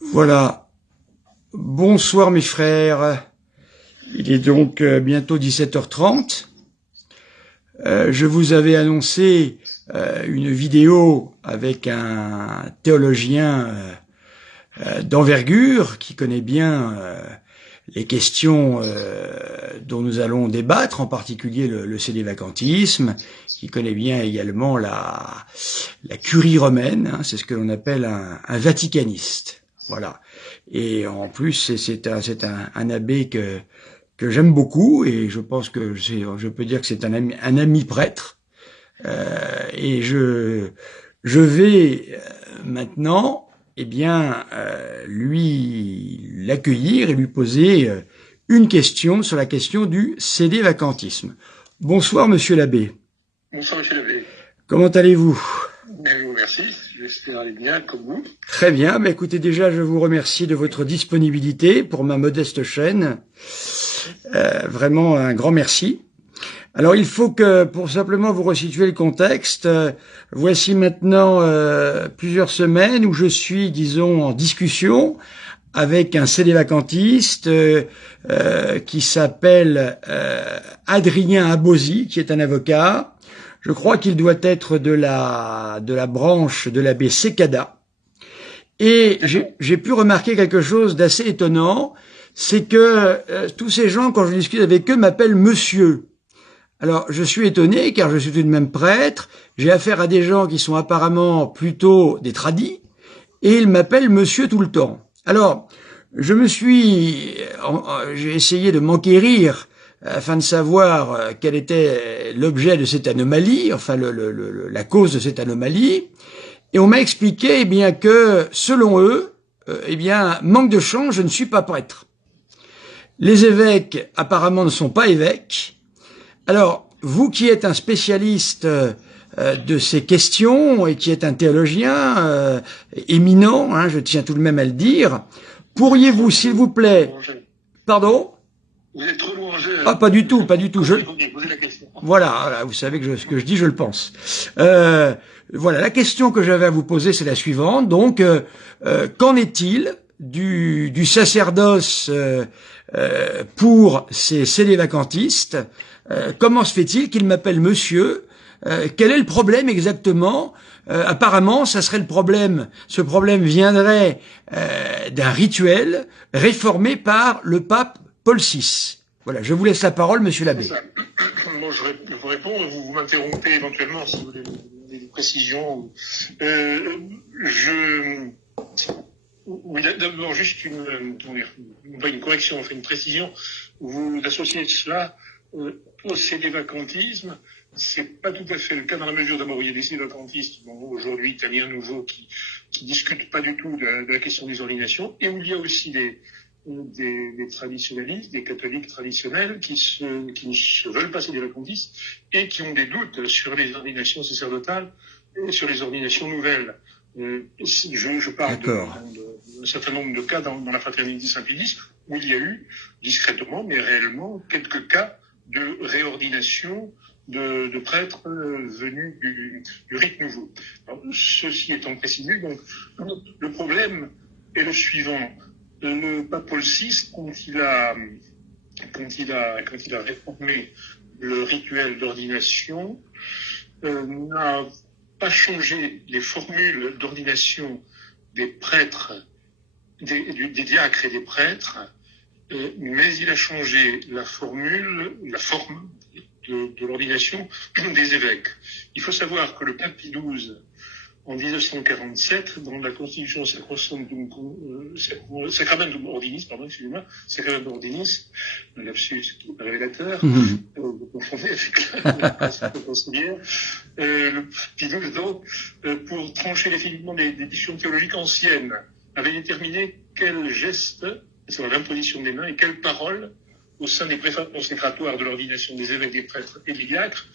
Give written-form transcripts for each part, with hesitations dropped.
Voilà. Bonsoir mes frères. Il est donc bientôt 17h30. Je vous avais annoncé une vidéo avec un théologien d'envergure qui connaît bien les questions dont nous allons débattre, en particulier le sédévacantisme, qui connaît bien également la curie romaine, hein, c'est ce que l'on appelle un vaticaniste. Voilà. Et en plus, c'est un abbé que j'aime beaucoup, et je pense que je peux dire que c'est un ami prêtre. Et je vais maintenant, eh bien, lui l'accueillir et lui poser une question sur la question du sédévacantisme. Bonsoir, monsieur l'abbé. Bonsoir, monsieur l'abbé. Comment allez-vous? Bien, je vous remercie. J'espère aller bien, comme vous. Très bien. Bah, écoutez, déjà, je vous remercie de votre disponibilité pour ma modeste chaîne. Vraiment, un grand merci. Alors, il faut que, pour simplement vous resituer le contexte, voici maintenant plusieurs semaines où je suis, disons, en discussion avec un sédévacantiste qui s'appelle Adrien Abosi, qui est un avocat. Je crois qu'il doit être de la branche de l'abbé Secada. Et j'ai pu remarquer quelque chose d'assez étonnant, c'est que tous ces gens, quand je discute avec eux, m'appellent monsieur. Alors, je suis étonné, car je suis tout de même prêtre, j'ai affaire à des gens qui sont apparemment plutôt des tradis, et ils m'appellent monsieur tout le temps. Alors, j'ai essayé de m'enquérir afin de savoir quel était l'objet de cette anomalie, enfin la cause de cette anomalie, et on m'a expliqué, eh bien, que selon eux, eh bien, manque de chance, je ne suis pas prêtre. Les évêques, apparemment, ne sont pas évêques. Alors, vous qui êtes un spécialiste de ces questions et qui êtes un théologien éminent, hein, je tiens tout de même à le dire, pourriez-vous, s'il vous plaît... Pardon? Vous êtes trop louangé. Ah, pas du tout, pas du tout. Voilà, vous savez que ce que je dis, je le pense. Voilà, la question que j'avais à vous poser, c'est la suivante. Donc, qu'en est-il du sacerdoce pour ces sédévacantistes? Comment se fait-il qu'ils m'appellent monsieur? Quel est le problème exactement? Apparemment, ça serait le problème. Ce problème viendrait d'un rituel réformé par le pape Paul VI. Voilà, je vous laisse la parole, monsieur l'abbé. Bon, je vous réponds, vous m'interrompez éventuellement si vous voulez des précisions. Oui, d'abord, juste pas une correction, enfin une précision. Vous associez cela au sédévacantisme. C'est pas tout à fait le cas dans la mesure, d'abord, où il y a des sédévacantistes, aujourd'hui italiens nouveaux, qui discutent pas du tout de la question des ordinations, et où il y a aussi des traditionnalistes, des catholiques traditionnels qui ne se veulent pas sédévacantistes et qui ont des doutes sur les ordinations sacerdotales et sur les ordinations nouvelles. Je parle d'un certain nombre de cas dans la fraternité Saint-Pédis où il y a eu, discrètement, mais réellement, quelques cas de réordination de prêtres venus du rite nouveau. Alors, ceci étant précisé, donc, le problème est le suivant. Le pape Paul VI, quand il a réformé le rituel d'ordination, n'a pas changé les formules d'ordination des prêtres, des diacres et des prêtres, mais il a changé la forme de l'ordination des évêques. Il faut savoir que le pape Pie XII, en 1947, dans la Constitution Sacramentum Ordinis, Sacramentum Ordinis, un lapsus qui est révélateur, vous confondez avec la principe conciliaire, le Pie XII, donc, pour trancher définitivement des discussions théologiques anciennes, avait déterminé quel geste, c'est l'imposition des mains, et quelle parole, au sein des préfats consécratoires de l'ordination des évêques, des prêtres et des diacres,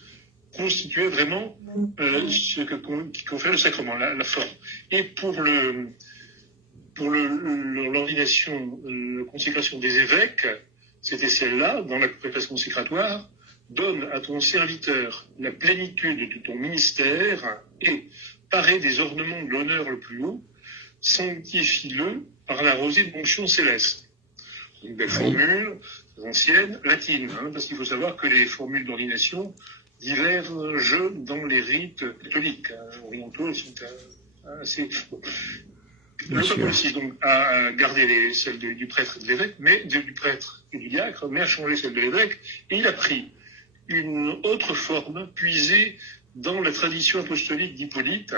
constituait vraiment qui confère le sacrement, la forme. Et pour l'ordination, la consécration des évêques, c'était celle-là, dans la préface consécratoire: donne à ton serviteur la plénitude de ton ministère et paré des ornements de l'honneur le plus haut, sanctifie-le par la rosée de l'onction céleste. Une belle formule, ancienne, latine, parce qu'il faut savoir que les formules d'ordination divergent dans les rites catholiques. Orientaux, ils sont assez... Le pape aussi donc, a gardé celles du prêtre et de l'évêque, mais du prêtre et du diacre, mais a changé celle de l'évêque, et il a pris une autre forme puisée dans la tradition apostolique d'Hippolyte,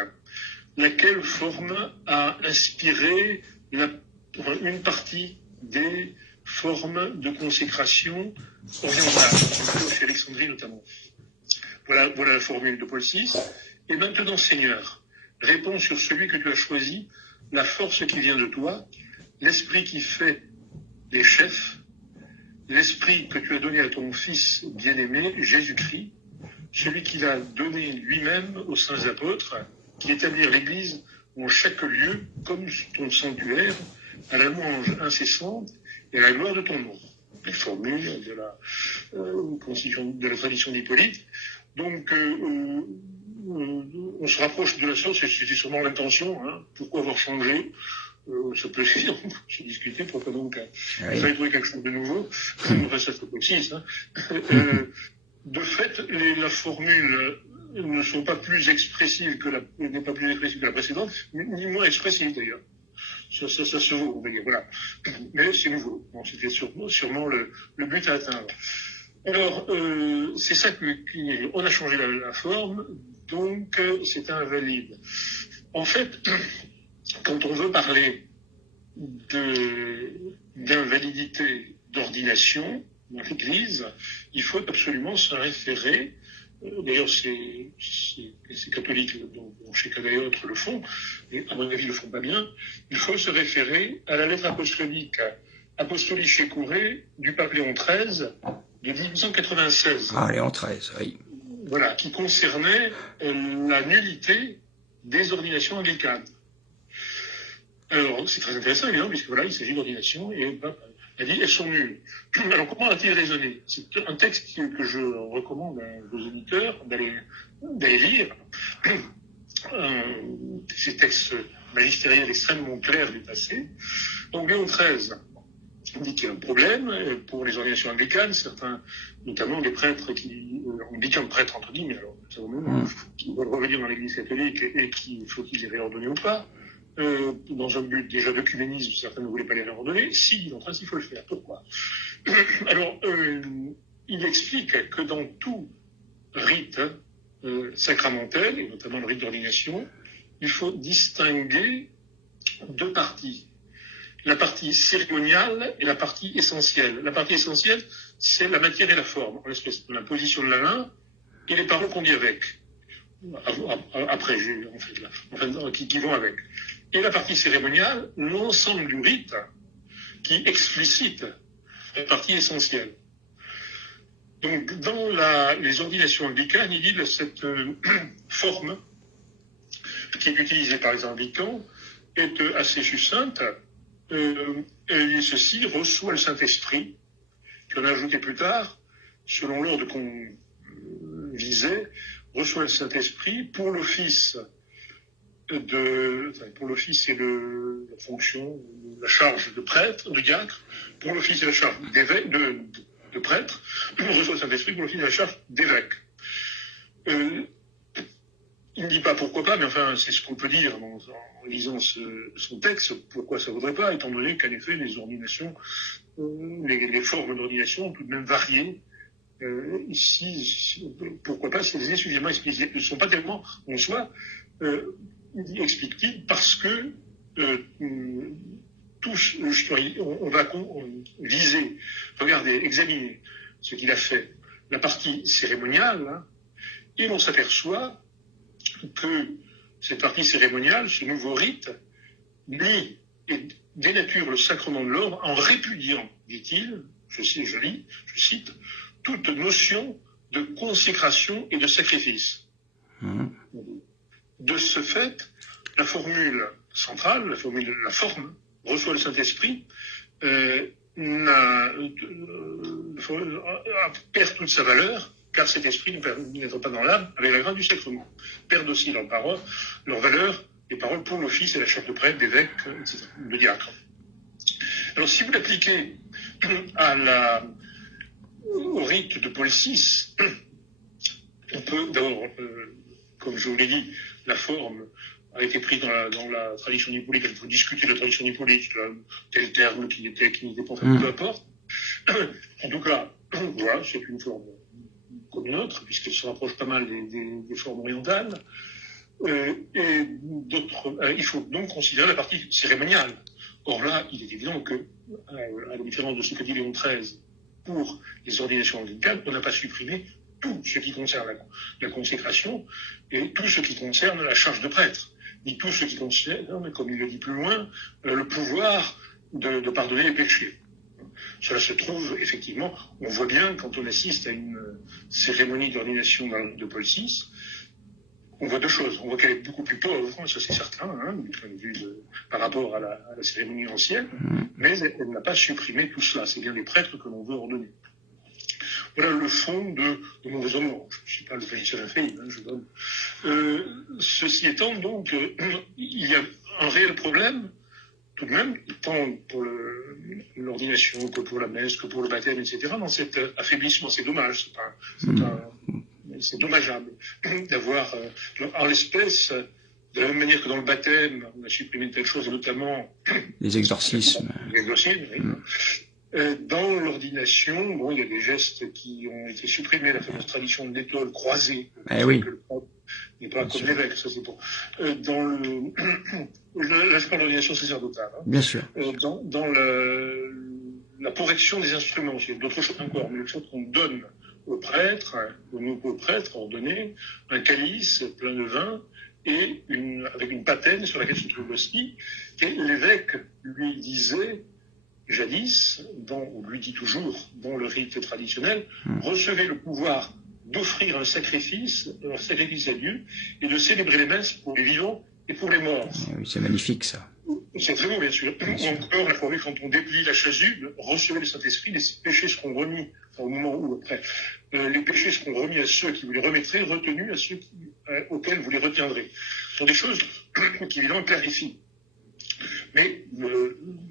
laquelle forme a inspiré une partie des formes de consécration orientale, chez Alexandrie notamment. Voilà la formule de Paul VI. Et maintenant, Seigneur, réponds sur celui que tu as choisi, la force qui vient de toi, l'esprit qui fait les chefs, l'esprit que tu as donné à ton Fils bien-aimé, Jésus-Christ, celui qu'il a donné lui-même aux saints apôtres, qui établirent l'Église en chaque lieu comme ton sanctuaire, à la louange incessante et à la gloire de ton nom. Les formules de la tradition d'Hippolyte. Donc, on se rapproche de la sorte, c'était sûrement l'intention. Pourquoi avoir changé ça peut suffire, se discuter, pourquoi donc il fallait trouver quelque chose de nouveau. Enfin, ça fait aussi, ça. De fait, la formule ne sont pas plus expressives n'est pas plus expressive que la précédente, ni moins expressive d'ailleurs. Ça se vaut, on va dire, voilà. Mais c'est nouveau. Bon, c'était sûrement le but à atteindre. Alors, c'est ça on a changé la forme, donc c'est invalide. En fait, quand on veut parler d'invalidité d'ordination dans l'Église, il faut absolument se référer, d'ailleurs c'est catholiques, dont chacun et autres le font, et à mon avis le font pas bien, il faut se référer à la lettre apostolique Apostolicae Curae du pape Léon XIII de 1896. Ah, Léon XIII, oui. Voilà, qui concernait la nullité des ordinations anglicanes. Alors, c'est très intéressant, évidemment, puisque voilà, il s'agit d'ordination, et le pape a dit, elles sont nulles. Alors, comment a-t-il raisonné? C'est un texte que je recommande à vos auditeurs d'aller lire. Ces textes magistériels extrêmement clairs du passé. Donc, Léon XIII dit qu'il y a un problème pour les ordinations anglicanes, certains, notamment des prêtres anglicains prêtres entre guillemets, alors, qui veulent revenir dans l'Église catholique et qu'il faut qu'ils les réordonnent ou pas, dans un but déjà d'œcuménisme, certains ne voulaient pas les réordonner. Si, en principe, il faut le faire. Pourquoi? Alors, il explique que dans tout rite sacramentel, et notamment le rite d'ordination, il faut distinguer deux parties. La partie cérémoniale et la partie essentielle. La partie essentielle, c'est la matière et la forme, en l'espèce de la position de la main et les paroles qu'on dit avec. Après, qui vont avec. Et la partie cérémoniale, l'ensemble du rite qui explicite la partie essentielle. Donc, dans les ordinations anglicanes, il dit que cette forme qui est utilisée par les anglicans est assez succincte. Et ceci reçoit le Saint-Esprit, qu'on a ajouté plus tard, selon l'ordre qu'on visait, reçoit le Saint-Esprit pour l'office et la fonction, la charge de prêtre, de diacre, pour l'office et la charge d'évêque, de prêtre, on reçoit le Saint-Esprit pour l'office et la charge d'évêque. Il ne dit pas pourquoi pas, mais enfin, c'est ce qu'on peut dire en lisant son texte, pourquoi ça ne vaudrait pas, étant donné qu'en effet, les ordinations, les formes d'ordination ont tout de même varié. Ici, pourquoi pas, si elles étaient suffisamment explicites. Elles ne sont pas tellement en soi, explique-t-il, parce que on va viser, regarder, examiner ce qu'il a fait, la partie cérémoniale, et l'on s'aperçoit que cette partie cérémoniale, ce nouveau rite, nie et dénature le sacrement de l'ordre en répudiant, dit-il, je cite, toute notion de consécration et de sacrifice. De ce fait, la formule centrale, la formule de la forme, reçoit le Saint-Esprit, perd toute sa valeur, car cet esprit ne pénètre pas dans l'âme avec la grâce du sacrement. Perdent aussi leur valeur les paroles pour l'office et la chef de prêtre, d'évêque, etc., de diacre. Alors, si vous l'appliquez au rite de Paul VI, on peut d'abord, comme je vous l'ai dit, la forme a été prise dans la tradition hippolyte. Il faut discuter de la tradition hippolyte, tel terme qui n'était pas, peu importe. En tout cas, voilà, c'est une forme comme une autre, puisqu'elle se rapproche pas mal des formes orientales. Et d'autres, il faut donc considérer la partie cérémoniale. Or là, il est évident que, à la différence de ce que dit Léon XIII pour les ordinations anglicanes, on n'a pas supprimé tout ce qui concerne la consécration et tout ce qui concerne la charge de prêtre, ni tout ce qui concerne, comme il le dit plus loin, le pouvoir de pardonner les péchés. Cela se trouve, effectivement, on voit bien quand on assiste à une cérémonie d'ordination de Paul VI, on voit deux choses. On voit qu'elle est beaucoup plus pauvre, ça c'est certain, du point de vue par rapport à la cérémonie ancienne, mais elle n'a pas supprimé tout cela. C'est bien les prêtres que l'on veut ordonner. Voilà le fond de mon raisonnement. Je ne suis pas le physicien infaillible, je donne. Ceci étant, donc, il y a un réel problème, tout de même, tant pour l'ordination que pour la messe, que pour le baptême, etc., dans cet affaiblissement. C'est dommage, c'est dommageable d'avoir, en l'espèce, de la même manière que dans le baptême, on a supprimé telle chose, et notamment les exorcismes. Les exorcismes, oui. Dans l'ordination, bon, il y a des gestes qui ont été supprimés, la fameuse tradition de l'étole croisée. Oui. Que le pape n'est pas comme l'évêque, ça c'est bon. Dans là, je parle d'ordination sacerdotale. Bien sûr. Dans la correction des instruments, c'est d'autres choses encore, mais le fait qu'on donne au prêtre, au nouveau prêtre ordonné, un calice plein de vin et avec une patène sur laquelle se trouve l'hostie, et l'évêque lui disait jadis, ou lui dit toujours, dans le rite traditionnel, recevez le pouvoir d'offrir un sacrifice à Dieu et de célébrer les messes pour les vivants et pour les morts. Oui, c'est magnifique ça. C'est très beau, bien sûr. Encore, la fois, quand on déplie la chasuble, recevez le Saint-Esprit, les péchés seront remis, au moment où, après, les péchés seront remis à ceux qui vous les remettrez, retenus à ceux auxquels vous les retiendrez. Ce sont des choses qui, évidemment, clarifient. Mais,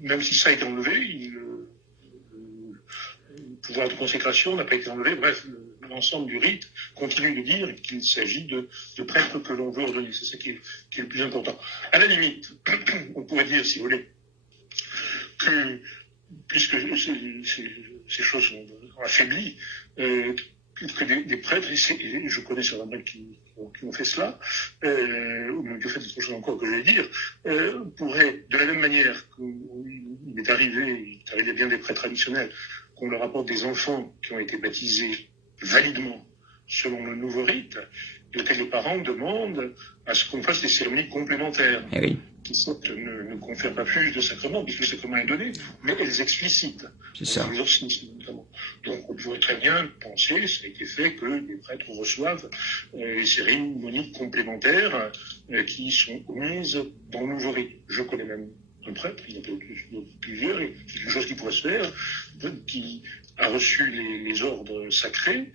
même si ça a été enlevé, le pouvoir de consécration n'a pas été enlevé. Bref, l'ensemble du rite continue de dire qu'il s'agit de prêtres que l'on veut ordonner. C'est ça qui est le plus important. À la limite, on pourrait dire, si vous voulez, que, puisque ces choses sont affaiblies, que des prêtres, et je connais certains prêtres qui ont fait cela, ou même qui ont fait d'autres choses encore que je vais dire, pourraient, de la même manière qu'il est arrivé bien des prêtres traditionnels, qu'on leur apporte des enfants qui ont été baptisés validement selon le nouveau rite, et auxquels les parents demandent à ce qu'on fasse des cérémonies complémentaires, qui certes ne confèrent pas plus de sacrements, puisque le sacrement est donné, mais elles explicitent. C'est ça. L'exorcisme, notamment. Donc on pourrait très bien penser, ça a été fait, que les prêtres reçoivent les cérémonies complémentaires qui sont mises dans le nouveau rite. Je connais même un prêtre, il y en a plusieurs, et c'est quelque chose qui pourrait se faire, qui a reçu les ordres sacrés,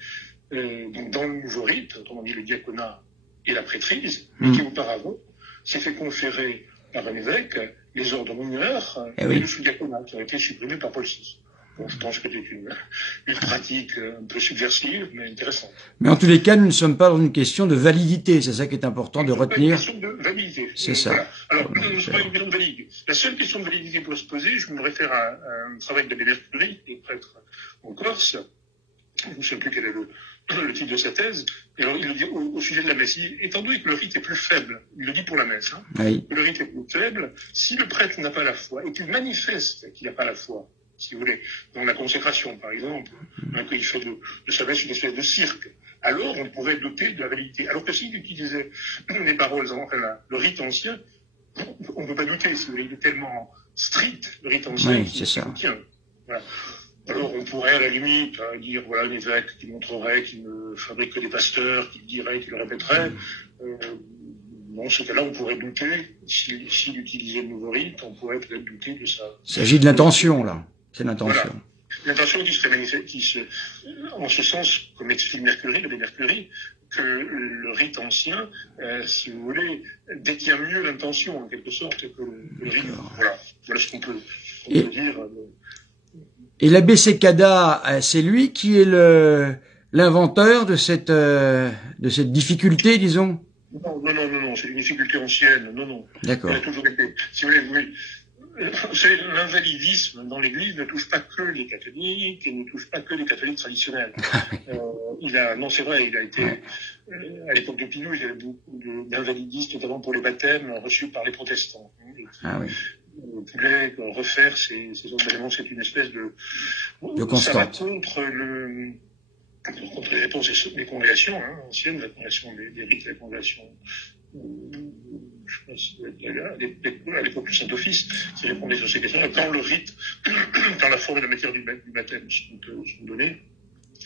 donc dans le nouveau rite, autrement dit le diaconat et la prêtrise, mais qui auparavant s'est fait conférer par un évêque les ordres mineurs et le sous-diaconat, qui ont été supprimés par Paul VI. Bon, je pense que c'est une pratique un peu subversive, mais intéressante. Mais en tous les cas, nous ne sommes pas dans une question de validité, c'est ça qui est important de retenir. C'est une question de validité. C'est ça. Voilà. Alors, nous ne sommes pas une question de validité. La seule question de validité pour se poser, je me réfère à un travail de Mercury, qui est prêtre en Corse. Je ne sais plus quel est le titre de sa thèse. Et alors, il le dit au sujet de la messe. Étant donné que le rite est plus faible, il le dit pour la messe, que le rite est plus faible, si le prêtre n'a pas la foi et qu'il manifeste qu'il n'a pas la foi, si vous voulez, dans la consécration, par exemple, qu'il fait de sa messe une espèce de cirque, alors on pourrait douter de la validité. Alors que s'il utilisait les paroles, le rite ancien, on ne peut pas douter, si vous voulez, il est tellement strict, le rite ancien, c'est ça. Voilà. Alors on pourrait à la limite dire, voilà, l'évêque qui montrerait qu'il ne fabrique que des pasteurs, qui dirait, qui le répéterait. Dans ce cas-là, on pourrait douter, s'il utilisait le nouveau rite, on pourrait peut-être douter de ça. Il s'agit de l'intention, là. C'est l'intention. Voilà. L'intention en ce sens, comme explique Mercury, l'abbé Mercury, que le rite ancien, si vous voulez, détient mieux l'intention, en quelque sorte, que le rite. Voilà ce qu'on peut dire. Et l'abbé Cécada, c'est lui qui est l'inventeur de cette difficulté, disons? Non, c'est une difficulté ancienne, non. D'accord. Il a toujours été, si vous voulez, l'invalidisme dans l'Église ne touche pas que les catholiques et ne touche pas que les catholiques traditionnels. C'est vrai, il a été, à l'époque de Pie XII, il y avait beaucoup d'invalidistes, notamment pour les baptêmes reçus par les protestants. Ah oui. On voulait refaire ces autres éléments, c'est une espèce de constante. Ça va contre les congrégations anciennes, la congrégation des rites, la congrégation je pense à l'époque du Saint-Office qui répondait sur ces questions. Quand le rite, quand la forme et la matière du baptême sont données,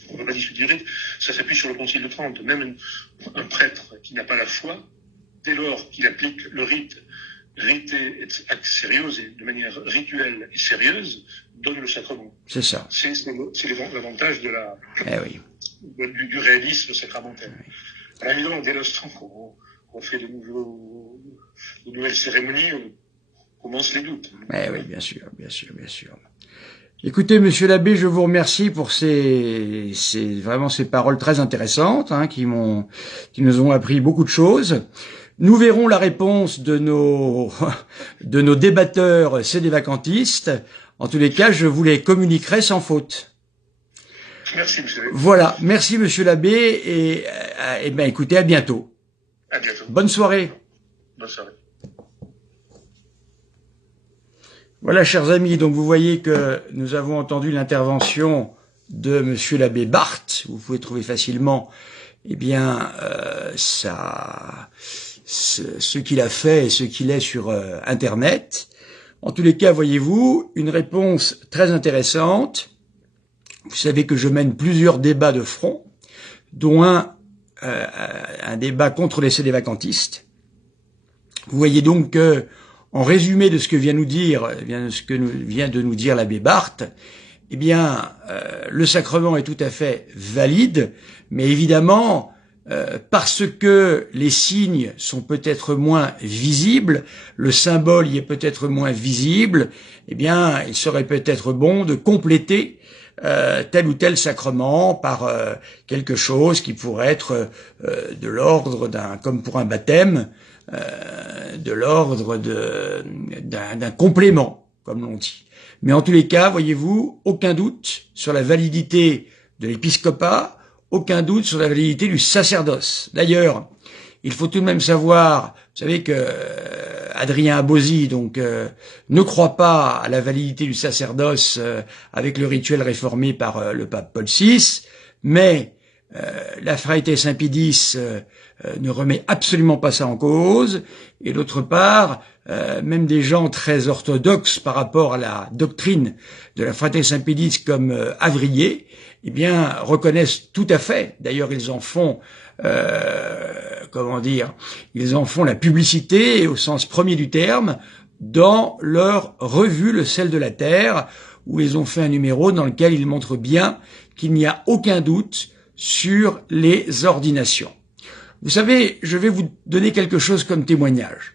on ne peut pas discuter du rite, ça s'appuie sur le Concile de Trente. Même un prêtre qui n'a pas la foi, dès lors qu'il applique le rite sérieuse et de manière rituelle et sérieuse, donne le sacrement. C'est ça. C'est l'avantage de du réalisme sacramentel. Alors évidemment, dès l'instant qu'on fait de nouvelles cérémonies, on commence les doutes. Oui, bien sûr. Écoutez, monsieur l'abbé, je vous remercie pour vraiment ces paroles très intéressantes, qui nous ont appris beaucoup de choses. Nous verrons la réponse de nos débatteurs sédévacantistes. En tous les cas, je vous les communiquerai sans faute. Merci, monsieur. Voilà. Merci, monsieur l'abbé. Et ben, écoutez, à bientôt. À bientôt. Bonne soirée. Bonne soirée. Voilà, chers amis, donc vous voyez que nous avons entendu l'intervention de monsieur l'abbé Barthes. Vous pouvez trouver facilement, ce qu'il a fait et ce qu'il est sur Internet. En tous les cas, voyez-vous, une réponse très intéressante. Vous savez que je mène plusieurs débats de front, dont un débat contre les sédévacantistes. Vous voyez donc que, en résumé de ce que vient de nous dire l'abbé Barthes, le sacrement est tout à fait valide, mais évidemment, parce que les signes sont peut-être moins visibles, le symbole y est peut-être moins visible, il serait peut-être bon de compléter tel ou tel sacrement par quelque chose qui pourrait être de l'ordre comme pour un baptême, de l'ordre d'un complément, comme l'on dit. Mais en tous les cas, voyez-vous, aucun doute sur la validité de l'épiscopat, aucun doute sur la validité du sacerdoce. D'ailleurs, il faut tout de même savoir, vous savez que Adrien Abosi ne croit pas à la validité du sacerdoce avec le rituel réformé par le pape Paul VI, mais la Fraternitas Sympidis ne remet absolument pas ça en cause, et d'autre part, même des gens très orthodoxes par rapport à la doctrine de la Fraternitas Sympidis comme Avrier, reconnaissent tout à fait, d'ailleurs ils en font ils en font la publicité au sens premier du terme dans leur revue Le Sel de la Terre, où ils ont fait un numéro dans lequel ils montrent bien qu'il n'y a aucun doute sur les ordinations. Vous savez, je vais vous donner quelque chose comme témoignage.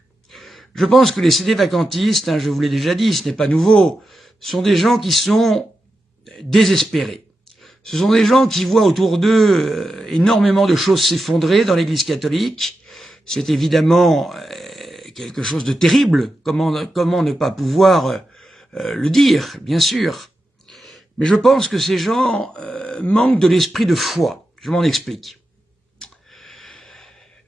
Je pense que les sédévacantistes, je vous l'ai déjà dit, ce n'est pas nouveau, sont des gens qui sont désespérés. Ce sont des gens qui voient autour d'eux énormément de choses s'effondrer dans l'Église catholique. C'est évidemment quelque chose de terrible. Comment ne pas pouvoir le dire, bien sûr. Mais je pense que ces gens manquent de l'esprit de foi. Je m'en explique.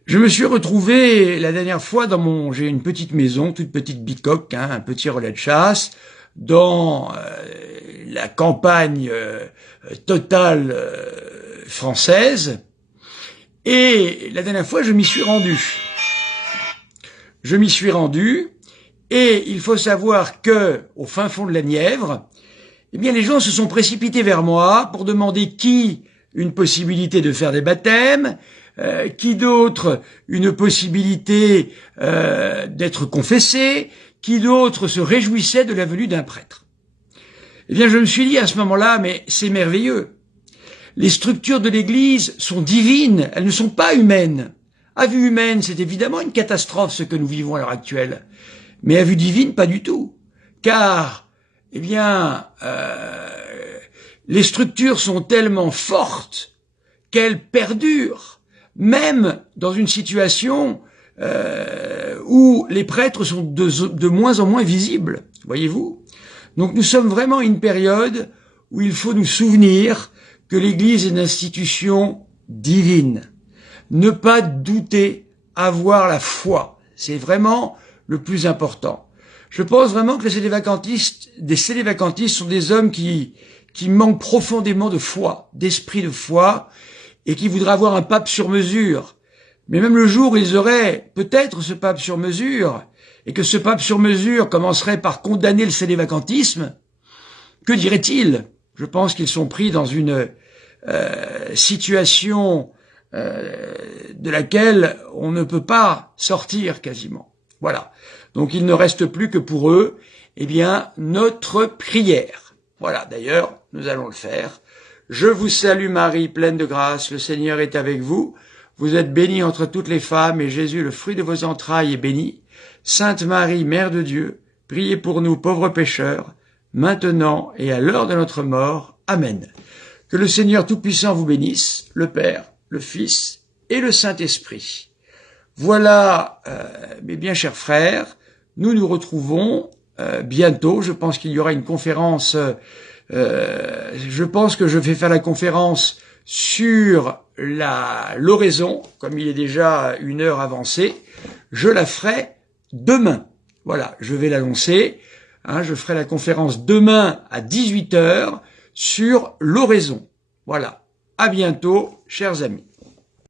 Je me suis retrouvé la dernière fois j'ai une petite maison, toute petite bicoque, un petit relais de chasse, dans la campagne totale française, et la dernière fois je m'y suis rendu, et il faut savoir que au fin fond de la Nièvre, les gens se sont précipités vers moi pour demander qui une possibilité de faire des baptêmes, qui d'autre une possibilité d'être confessé, qui d'autre se réjouissait de la venue d'un prêtre. Eh bien, je me suis dit à ce moment-là, mais c'est merveilleux. Les structures de l'Église sont divines, elles ne sont pas humaines. À vue humaine, c'est évidemment une catastrophe ce que nous vivons à l'heure actuelle. Mais à vue divine, pas du tout. Car, eh bien, les structures sont tellement fortes qu'elles perdurent, même dans une situation où les prêtres sont de moins en moins visibles, voyez-vous. Donc nous sommes vraiment à une période où il faut nous souvenir que l'Église est une institution divine. Ne pas douter, avoir la foi, c'est vraiment le plus important. Je pense vraiment que des sélévacantistes sont des hommes qui manquent profondément de foi, d'esprit de foi, et qui voudraient avoir un pape sur mesure. Mais même le jour où ils auraient peut-être ce pape sur mesure, et que ce pape sur mesure commencerait par condamner le sélévacantisme, que dirait-il? Je pense qu'ils sont pris dans une situation de laquelle on ne peut pas sortir quasiment. Voilà. Donc il ne reste plus que pour eux, eh bien, notre prière. Voilà, d'ailleurs, nous allons le faire. Je vous salue Marie, pleine de grâce, le Seigneur est avec vous. Vous êtes bénie entre toutes les femmes, et Jésus, le fruit de vos entrailles, est béni. Sainte Marie, Mère de Dieu, priez pour nous pauvres pécheurs, maintenant et à l'heure de notre mort. Amen. Que le Seigneur Tout-Puissant vous bénisse, le Père, le Fils et le Saint-Esprit. Voilà, mes bien chers frères, nous nous retrouvons bientôt. Je pense qu'il y aura une conférence, je pense que je vais faire la conférence sur l'oraison, comme il est déjà 1 heure avancée. Je la ferai demain. Voilà, je vais l'annoncer. Je ferai la conférence demain à 18 h sur l'oraison. Voilà. À bientôt, chers amis.